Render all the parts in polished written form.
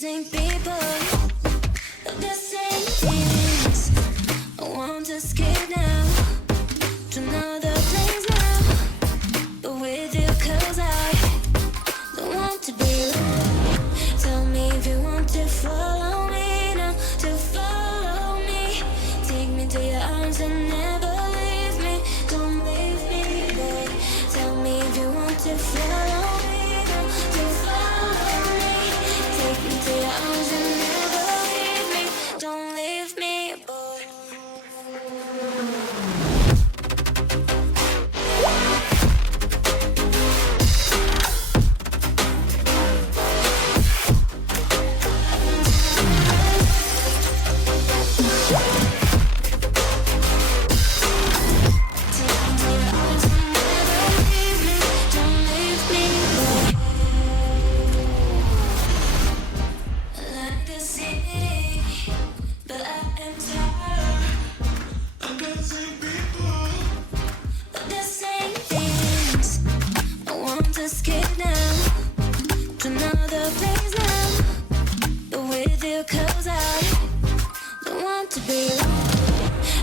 same people, of the same things. I want to escape now to another place now, but with you 'cause I don't want to be alone. Tell me if you want to follow me now, to follow me. Take me to your arms and never leave me. Don't leave me, boy. Tell me if you want to follow me now, to follow me. Take me to your arms and never leave me. Don't leave me, boy. Escape now to another place now, but with you 'cause I don't want to be alone.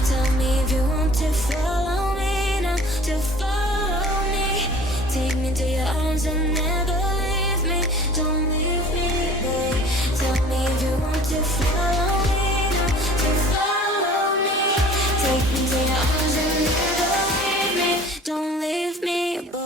Tell me if you want to follow me now, to follow me. Take me to your arms and never leave me. Don't leave me, boy. Tell me if you want to follow me now, to follow me. Take me to your arms and never leave me. Don't leave me, boy.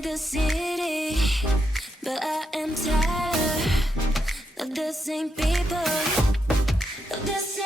The city, but I am tired of the same people, of the same